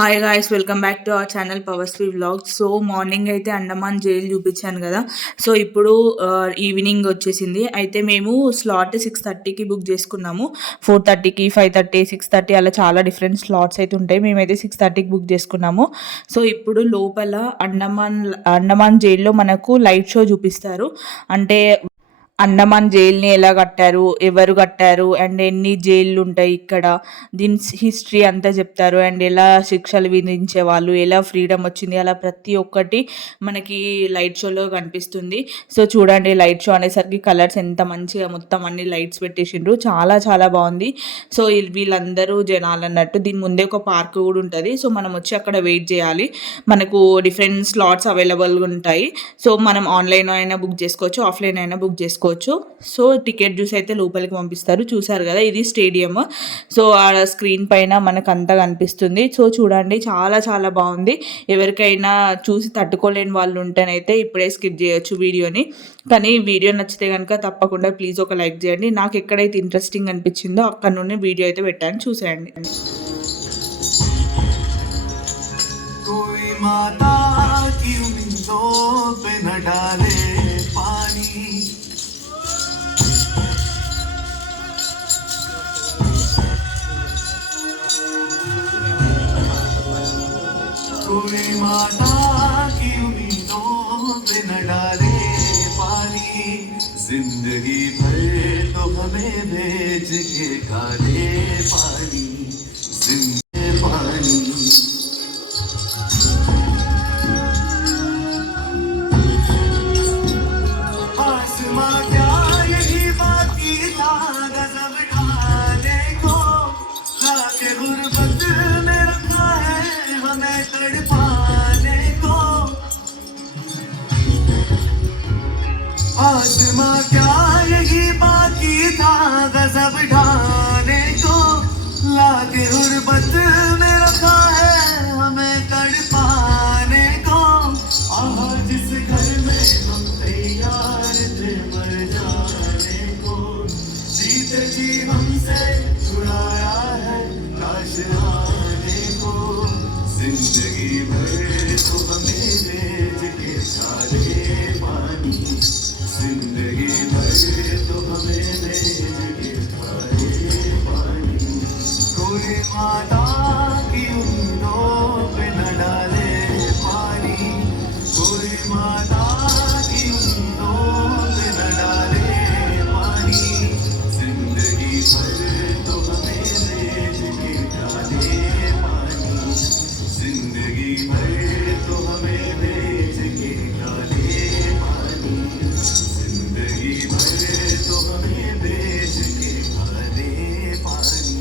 Hi guys, welcome back to our channel పవర్స్వి vlogs. So morning అయితే Andaman jail చూపించాను కదా. సో ఇప్పుడు ఈవినింగ్ వచ్చేసింది. అయితే మేము స్లాట్ 6:30కి బుక్ చేసుకున్నాము. 4:30కి, 5:30, 6:30 అలా చాలా డిఫరెంట్ స్లాట్స్ అయితే ఉంటాయి. మేమైతే 6:30కి బుక్ చేసుకున్నాము. సో ఇప్పుడు లోపల అండమాన్ జైల్లో మనకు లైట్ షో చూపిస్తారు. అంటే అండమాన్ జైల్ని ఎలా కట్టారు, ఎవరు కట్టారు, అండ్ ఎన్ని జైళ్ళు ఉంటాయి ఇక్కడ, దీని హిస్టరీ అంతా చెప్తారు. అండ్ ఎలా శిక్షలు విధించే వాళ్ళు, ఎలా ఫ్రీడమ్ వచ్చింది, అలా ప్రతి ఒక్కటి మనకి లైట్ షోలో కనిపిస్తుంది. సో చూడండి, లైట్ షో అనేసరికి కలర్స్ ఎంత మంచిగా మొత్తం అన్ని లైట్స్ పెట్టేసిండ్రు, చాలా చాలా బాగుంది. సో వీళ్ళందరూ జనాలు అన్నట్టు. దీని ముందే ఒక పార్క్ కూడా ఉంటుంది. సో మనం వచ్చి అక్కడ వెయిట్ చేయాలి. మనకు డిఫరెంట్ స్లాట్స్ అవైలబుల్గా ఉంటాయి. సో మనం ఆన్లైన్ అయినా బుక్ చేసుకోవచ్చు, ఆఫ్లైన్ అయినా బుక్ చేసుకోవచ్చు. సో టికెట్ చూసి అయితే లోపలికి పంపిస్తారు. చూసారు కదా, ఇది స్టేడియం. సో ఆ స్క్రీన్ పైన మనకు అంతా కనిపిస్తుంది. సో చూడండి, చాలా చాలా బాగుంది. ఎవరికైనా చూసి తట్టుకోలేని వాళ్ళు ఉంటేనైతే ఇప్పుడే స్కిప్ చేయొచ్చు వీడియోని. కానీ వీడియో నచ్చితే కనుక తప్పకుండా ప్లీజ్ ఒక లైక్ చేయండి. నాకు ఎక్కడైతే ఇంట్రెస్టింగ్ అనిపించిందో అక్కడ నుండి వీడియో అయితే పెట్టాను, చూసేయండి. माता की उम्मीदों पे न डाले पानी, कोई माता की उम्मीदों पे न डाले पानी, जिंदगी भर तो हमें भेज के डाले पानी, जिंदगी पानी। आसमां क्या यही बाकी था गजब ढाने को, लाके गुर्बत में रखा है हमें तड़पाने को। आह जिस घर में हम तैयार थे मर जाने को, जीते जी हमसे छुड़ाया है लाश आने को, जिंदगी भर तो हमें भेज के डाले पानी, जिंदगी भर तो हमें भेज के डाले पानी, कोई माता की उम्मीदों पे न डाले पानी, कोई माता की उम्मीदों पे न डाले पानी, जिंदगी भर तो हमें भेज के डाले पानी, जिंदगी भर तो हमें भेज के डाले पानी, जिंदगी भर तो हमें भेज के डाले पानी।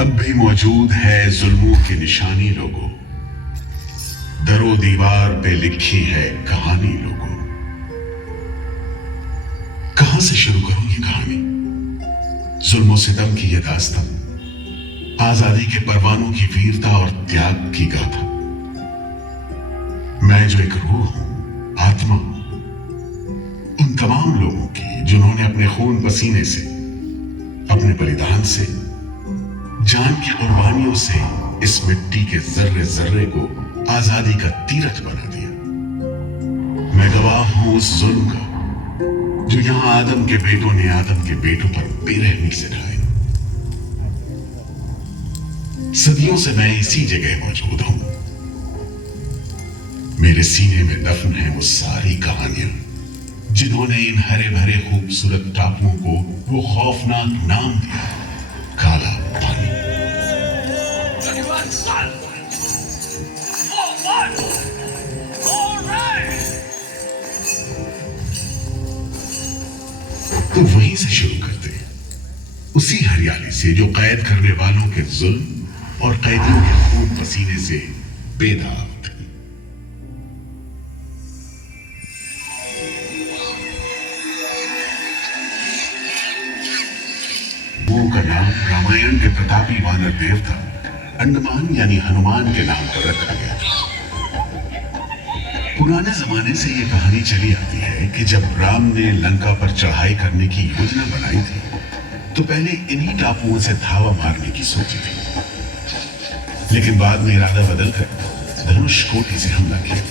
अब भी मौजूद है जुल्मों की निशानी लोगों, दरो दीवार पे लिखी है कहानी लोगों। कहां से शुरू करूं ये कहानी, जुल्म सितम की ये दास्तां, आजादी के परवानों की वीरता और त्याग की गाथा। मैं जो एक रूह हूं, आत्मा हूं, उन तमाम लोगों की जिन्होंने अपने खून पसीने से, अपने बलिदान से, जान की कुर्बानियों से इस मिट्टी के जर्रे जर्रे को आजादी का तीरथ बना दिया। मैं गवाह हूं उस जुल्म का जो यहां आदम के बेटों ने आदम के बेटों पर बेरहमी से ढाया। सदियों से मैं इसी जगह मौजूद हूं। मेरे सीने में दफन है वो सारी कहानियां जिन्होंने इन हरे भरे खूबसूरत टापुओं को वो खौफनाक नाम दिया, काला पानी। तो वहीं से शुरू करते हैं, उसी हरियाली से जो कैद करने वालों के जुल्म और कैदियों के खून पसीने से बेदाग थी। वो का नाम रामायण के प्रतापी वानर देवता अंडमान यानी हनुमान के नाम पर रखा गया। पुराने जमाने से ये कहानी चली आती है कि जब राम ने लंका पर चढ़ाई करने की योजना बनाई थी तो पहले इन्हीं टापुओं से धावा मारने की सोची थी, लेकिन बाद में इरादा बदलकर धनुष कोटि से हमला किया।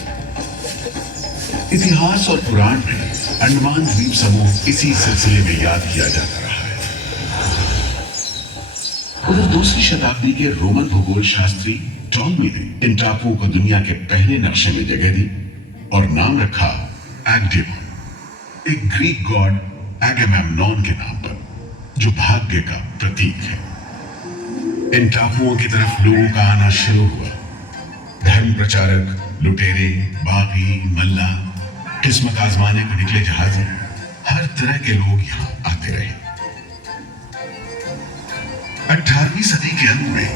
इतिहास और पुराण में अंडमान द्वीप समूह इसी सिलसिले में याद किया जाता रहा है। उधर दूसरी शताब्दी के रोमन भूगोल शास्त्री टॉलमी ने इन टापुओं को दुनिया के पहले नक्शे में जगह दी और नाम रखा एग्डेमोन, एक ग्रीक गॉड एगेमेम्नॉन के नाम पर, जो भाग्य का प्रतीक है। इन टापुओं की तरफ लोगों का आना शुरू हुआ। धर्म प्रचारक, लुटेरे, बागी, मल्ला, किस्मत आजमाने को निकले जहाजी, हर तरह के लोग यहाँ आते रहे। 18वीं सदी के अंत में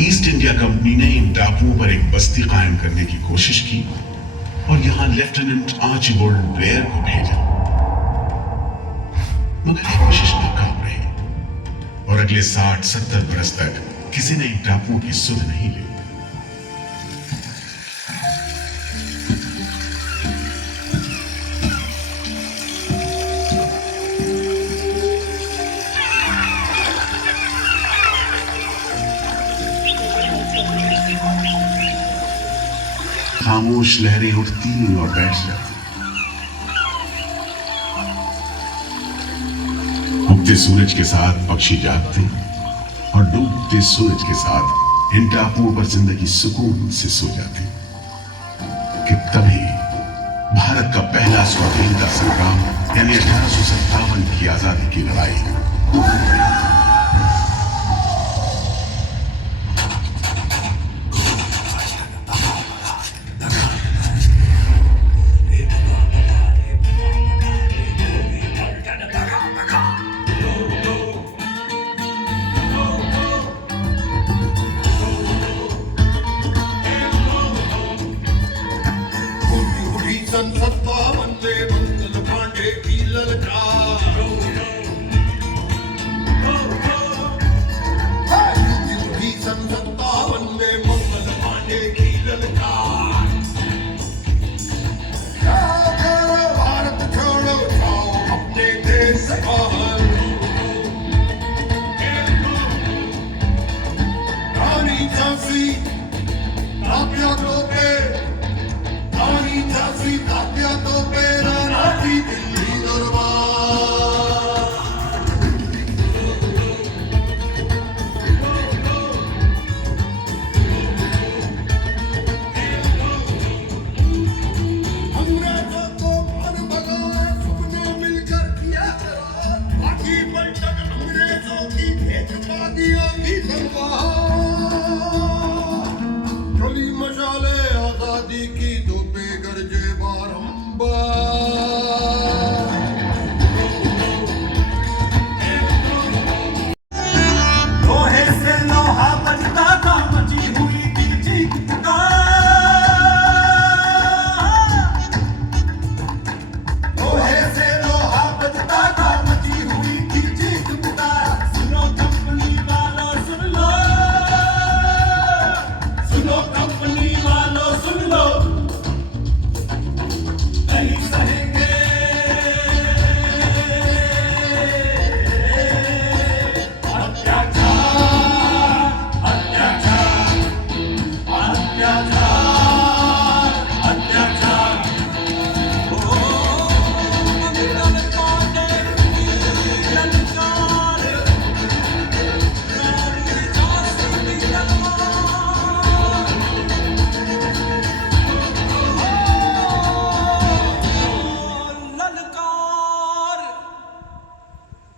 ईस्ट इंडिया कंपनी ने इन टापुओं पर एक बस्ती कायम करने की कोशिश की और यहां लेफ्टिनेंट आर्चिबाल्ड ब्लेयर को भेजा, मगर ये कोशिश नाकाम रही और अगले 60-70 बरस तक किसी ने इन टापुओं की सुध नहीं ली। खामोश लहरें उठती और बैठ जाती। उगते सूरज के साथ पक्षी जागते और डूबते सूरज के साथ इन टापुओं पर जिंदगी सुकून से सो जाती। कि तभी भारत का पहला स्वाधीनता संग्राम यानी 1857 की आजादी की लड़ाई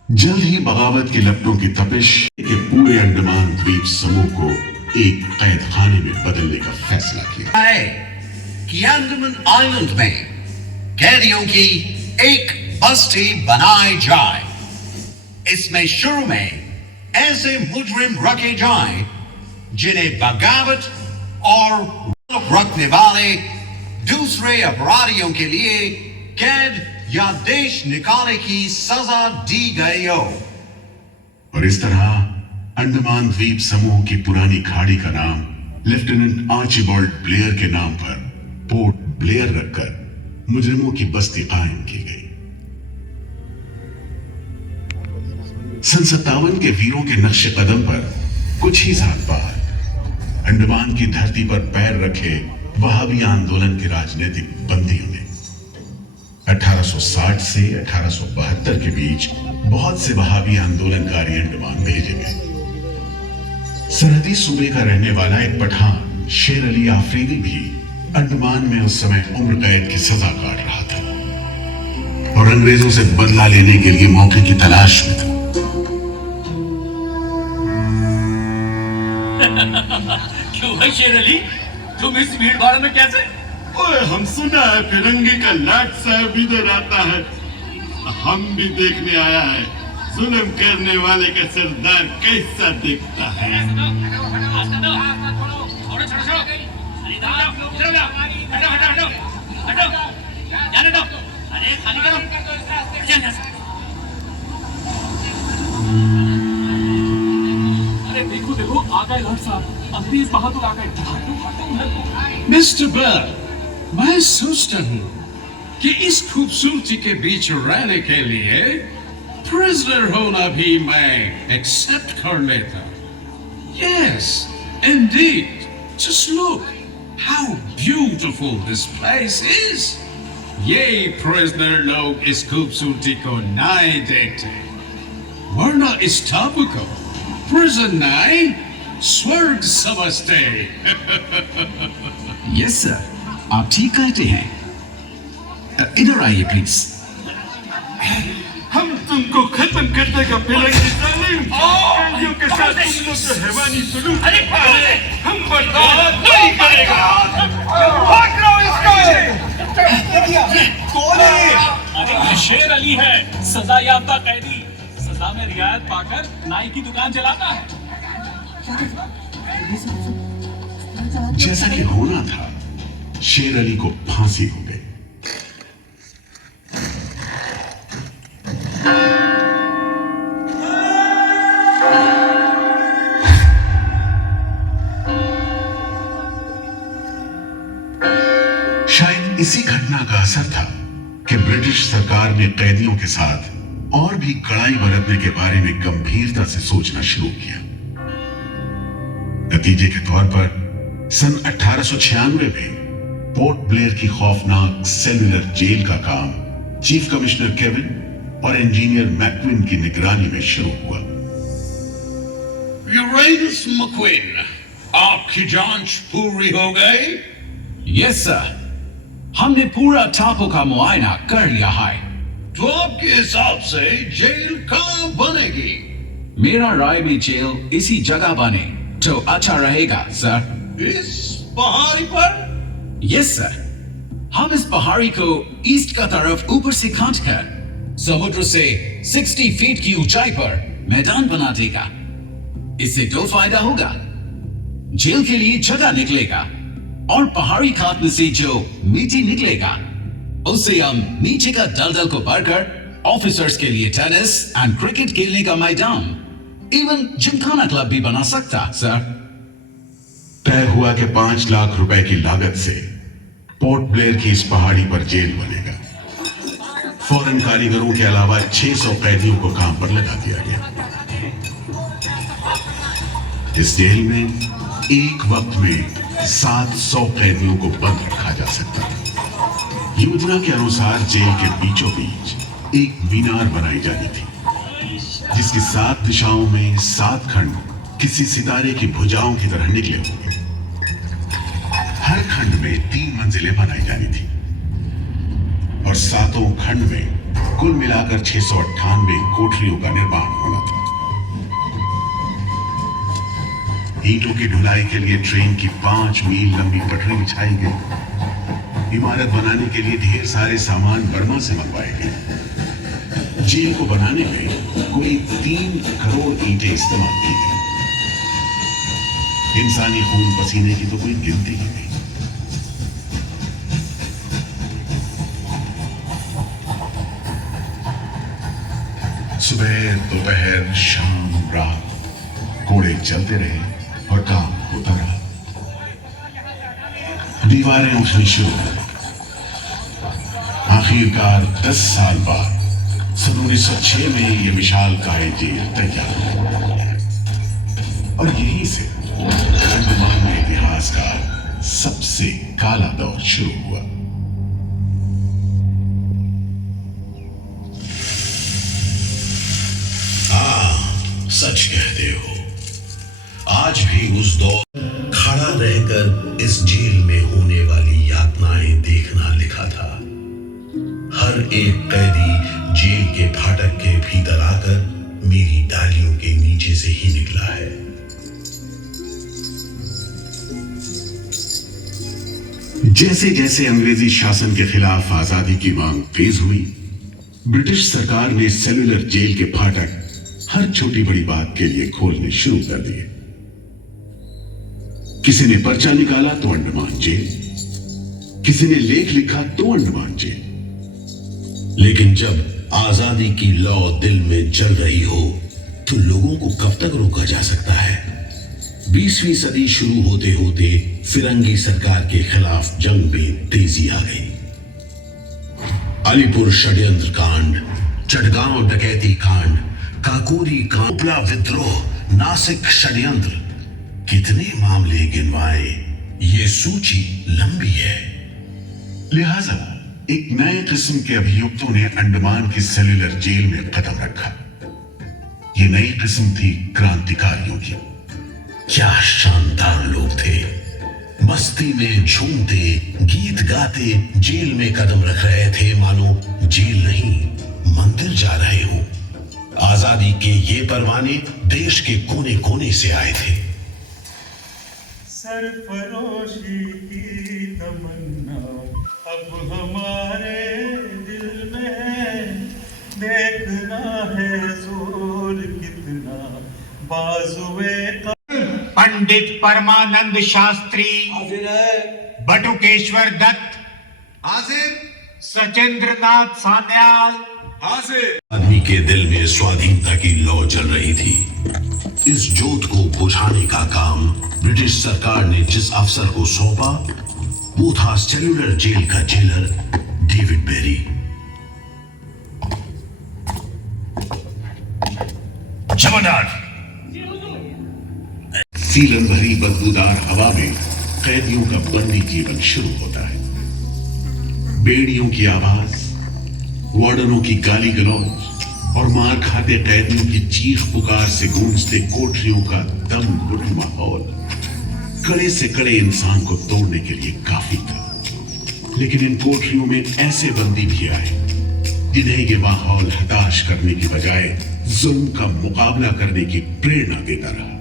जल्द ही बगावत की लपटों की तपिश के पूरे अंडमान द्वीप समूह को एक कैद खाने में बदलने का फैसला किया है कि अंडमान आइलैंड में कैदियों की एक बस्ती बनाई जाए। इसमें शुरू में ऐसे मुजरिम रखे जाएं जिन्हें बगावत और रखने वाले दूसरे अपराधियों के लिए कैद या देश निकाले की सजा दी गई हो। और इस तरह अंडमान द्वीप समूह की पुरानी खाड़ी का नाम लेफ्टिनेंट आर्चिबाल्ड ब्लेयर के नाम पर पोर्ट ब्लेयर रखकर मुजरिमों की बस्ती कायम की गई। सन 57 के वीरों के नक्शे कदम पर कुछ ही साल बाद अंडमान की धरती पर पैर रखे वहाबी आंदोलन के राजनीतिक बंदियों ने 1860 से 1872 के बीच बहुत से वहाबी आंदोलनकारी अंडमान भेजे गए। सरहदी सूबे का रहने वाला एक पठान शेर अली आफरीदी भी अंडमान में उस समय उम्र कैद की सजा काट रहा था और अंग्रेजों से बदला लेने के लिए मौके की तलाश में था। क्यों है शेर अली, तुम इस भीड़ भाड़ में कैसे? ओए, हम सुना है फिरंगी का लाट साहब इधर आता है। हम भी देखने आया है जुल्म करने वाले का सरदार कैसा दिखता है। अरे देखो देखो आ गए लॉर्ड साहब, अभी बहादुर आ गए। मिस्टर बर्ड, मैं सोचता हूँ कि इस खूबसूरती के बीच रहने के लिए प्रिजनर होना भी मैं एक्सेप्ट कर लेता। Yes, indeed. Just look how beautiful this place is. ये प्रिजनर लोग इस खूबसूरती को नहीं देखते, वरना इस टापू को प्रिजन नहीं स्वर्ग समझते। यस सर, आप ठीक कहते हैं। इधर आइए प्लीज। हम तुमको खत्म कर देगा फिरंगी जालिम। कैदियों के साथ तुम लोग जो हैवानी सलूक करते हैं, हम बर्दाश्त नहीं करेगा। अरे ये शेर अली है, सजा याफ्ता कैदी, सजा में रियायत पाकर नाई की दुकान चलाता है। जैसा कि होना था, शेर अली को फांसी हो गई। शायद इसी घटना का असर था कि ब्रिटिश सरकार ने कैदियों के साथ और भी कड़ाई बरतने के बारे में गंभीरता से सोचना शुरू किया। नतीजे के तौर पर सन 1896 में पोर्ट ब्लेयर की खौफनाक सेलुलर जेल का काम चीफ कमिश्नर केविन और इंजीनियर मैक्विन की निगरानी में शुरू हुआ। यूरेनस मक्विन, आपकी जांच पूरी हो गई? यस सर, हमने पूरा टापू का मुआयना कर लिया है। तो आपके हिसाब से जेल कहाँ बनेगी? मेरा राय में जेल इसी जगह बने तो अच्छा रहेगा सर। इस पहाड़ी पर? यस सर, हम इस पहाड़ी को ईस्ट का तरफ ऊपर से काट कर समुद्र से 60 फीट की ऊंचाई पर मैदान बना देगा। इससे दो फायदा होगा, जेल के लिए जगह निकलेगा और पहाड़ी काटने से जो मिट्टी निकलेगा उससे हम नीचे का दलदल को भरकर ऑफिसर्स के लिए टेनिस एंड क्रिकेट खेलने का मैदान, इवन जिमखाना क्लब भी बना सकता सर। तय हुआ कि 5 लाख रुपए की लागत से पोर्ट ब्लेयर की इस पहाड़ी पर जेल बनेगा। फौरन कारीगरों के अलावा 600 कैदियों को काम पर लगा दिया गया। इस जेल में एक वक्त में 700 कैदियों को बंद रखा जा सकता था। योजना के अनुसार जेल के बीचों बीच एक मीनार बनाई जानी थी, जिसकी 7 दिशाओं में 7 खंड किसी सितारे की भुजाओं की तरह निकले होंगे। हर खंड में 3 मंजिलें बनाई जानी थी और 7 खंड में कुल मिलाकर 698 कोठरियों का निर्माण होना था। ईंटों की ढुलाई के लिए ट्रेन की 5 मील लंबी पटरी बिछाई गई। इमारत बनाने के लिए ढेर सारे सामान बर्मा से मंगवाए गए। जेल को बनाने में कोई 3 करोड़ ईंटें इस्तेमाल की गई। इंसानी खून पसीने की तो कोई गिनती ही नहीं। सुबह दोपहर शाम रात घोड़े चलते रहे और काम होता रहा। दीवारें उठनी शुरू हो गई। आखिरकार 10 साल बाद सन 1906 में यह विशालकाय जेल तैयार हुआ और यहीं से अंडमान में इतिहास का सबसे काला दौर शुरू हुआ। सच कहते हो, आज भी उस दौर खड़ा रहकर इस जेल में होने वाली यातनाएं देखना लिखा था। हर एक कैदी जेल के फाटक के भीतर आकर मेरी डालियों के नीचे से ही निकला है। जैसे जैसे अंग्रेजी शासन के खिलाफ आजादी की मांग तेज हुई, ब्रिटिश सरकार ने सेलुलर जेल के फाटक हर छोटी बड़ी बात के लिए खोलने शुरू कर दिए। किसी ने पर्चा निकाला तो अंडमान जेल, किसी ने लेख लिखा तो अंडमान जेल। लेकिन जब आजादी की लौ दिल में जल रही हो तो लोगों को कब तक रोका जा सकता है? 20वीं सदी शुरू होते होते फिरंगी सरकार के खिलाफ जंग में तेजी आ गई। अलीपुर षड्यंत्र कांड, चटगांव डकैती कांड, काकोरी कांपला विद्रोह, नासिक षड्यंत्र, कितने मामले गिनवाए, ये सूची लंबी है। लिहाजा एक नए किस्म के अभियुक्तों ने अंडमान की सेल्युलर जेल में कदम रखा। ये नई किस्म थी क्रांतिकारियों की। क्या शानदार लोग थे, मस्ती में झूमते गीत गाते जेल में कदम रख रहे थे, मानो जेल नहीं मंदिर जा रहे हो। आजादी के ये परवाने देश के कोने कोने से आए थे। सरफरोशी की तमन्ना अब हमारे दिल में है, देखना है जोर कितना बाजुए का। पंडित परमानंद शास्त्री, बटुकेश्वर दत्त, सचेंद्रनाथ सान्याल, आदमी के दिल में स्वाधीनता की लौ जल रही थी। इस जोत को बुझाने का काम ब्रिटिश सरकार ने जिस अफसर को सौंपा वो था सेल्युलर जेल का जेलर डेविड बेरी। जमादार, सीलन भरी बदबूदार हवा में कैदियों का बंदी जीवन शुरू होता है। बेड़ियों की आवाज, वार्डनों की गाली गलौज और मार खाते कैदियों की चीख पुकार से गूंजते कोठरियों का दम घुट माहौल कड़े से कड़े इंसान को तोड़ने के लिए काफी था। लेकिन इन कोठरियों में ऐसे बंदी भी आए जिन्हें ये माहौल हताश करने की बजाय जुल्म का मुकाबला करने की प्रेरणा देता रहा।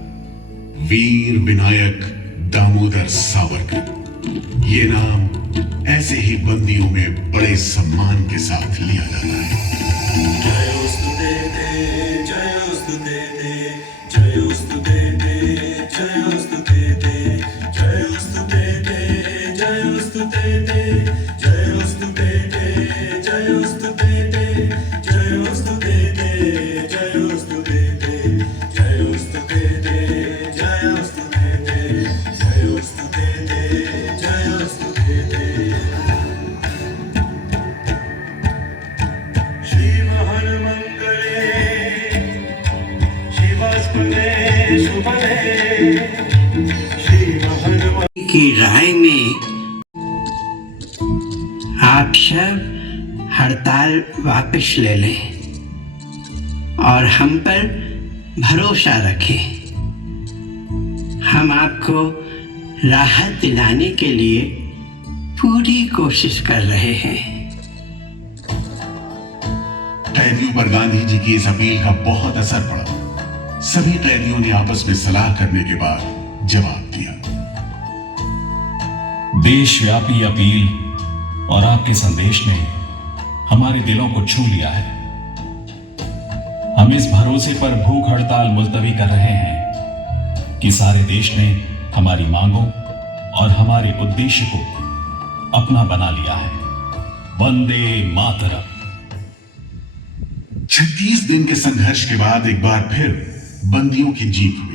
वीर विनायक दामोदर सावरकर, ये नाम ऐसे ही बंदियों में बड़े सम्मान के साथ लिया जाता है। की राय में आप सब हड़ताल वापस ले लें और हम पर भरोसा रखें। हम आपको राहत दिलाने के लिए पूरी कोशिश कर रहे हैं। कैदियों पर गांधी जी की इस अपील का बहुत असर पड़ा। सभी कैदियों ने आपस में सलाह करने के बाद जवाब दिया। देशव्यापी अपील और आपके संदेश ने हमारे दिलों को छू लिया है। हम इस भरोसे पर भूख हड़ताल मुलतवी कर रहे हैं कि सारे देश ने हमारी मांगों और हमारे उद्देश्य को अपना बना लिया है। वंदे मातरम। 36 दिन के संघर्ष के बाद एक बार फिर बंदियों की जीत हुई।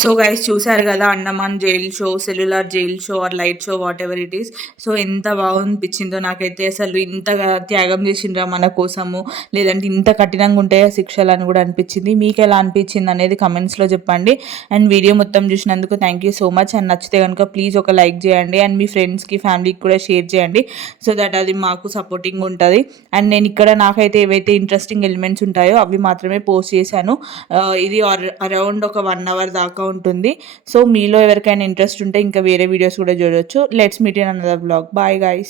సో గైస్ చూసారు కదా Andaman jail show, cellular jail show or light show whatever it is. So ఎంత బాగనిపించిందో నాకైతే. అసలు ఇంతగా త్యాగం చేసిండ్రా మన కోసము, లేదంటే ఇంత కఠినంగా ఉంటాయా శిక్షలు అని కూడా అనిపించింది. మీకు ఎలా అనిపించింది అనేది కమెంట్స్లో చెప్పండి. అండ్ వీడియో మొత్తం చూసినందుకు thank you so much. And నచ్చితే కనుక ప్లీజ్ ఒక లైక్ చేయండి అండ్ మీ ఫ్రెండ్స్కి ఫ్యామిలీకి కూడా షేర్ చేయండి, సో దట్ అది మాకు సపోర్టింగ్ ఉంటుంది. అండ్ నేను ఇక్కడ నాకైతే ఏవైతే ఇంట్రెస్టింగ్ ఎలిమెంట్స్ ఉంటాయో అవి మాత్రమే పోస్ట్ చేశాను. ఇది అరౌండ్ ఒక 1 hour దాకా ఉంటుంది. సో మీలో ఎవరికైనా ఇంట్రెస్ట్ ఉంటే ఇంకా వేరే వీడియోస్ కూడా చూడొచ్చు. Let's meet in another vlog. Bye guys.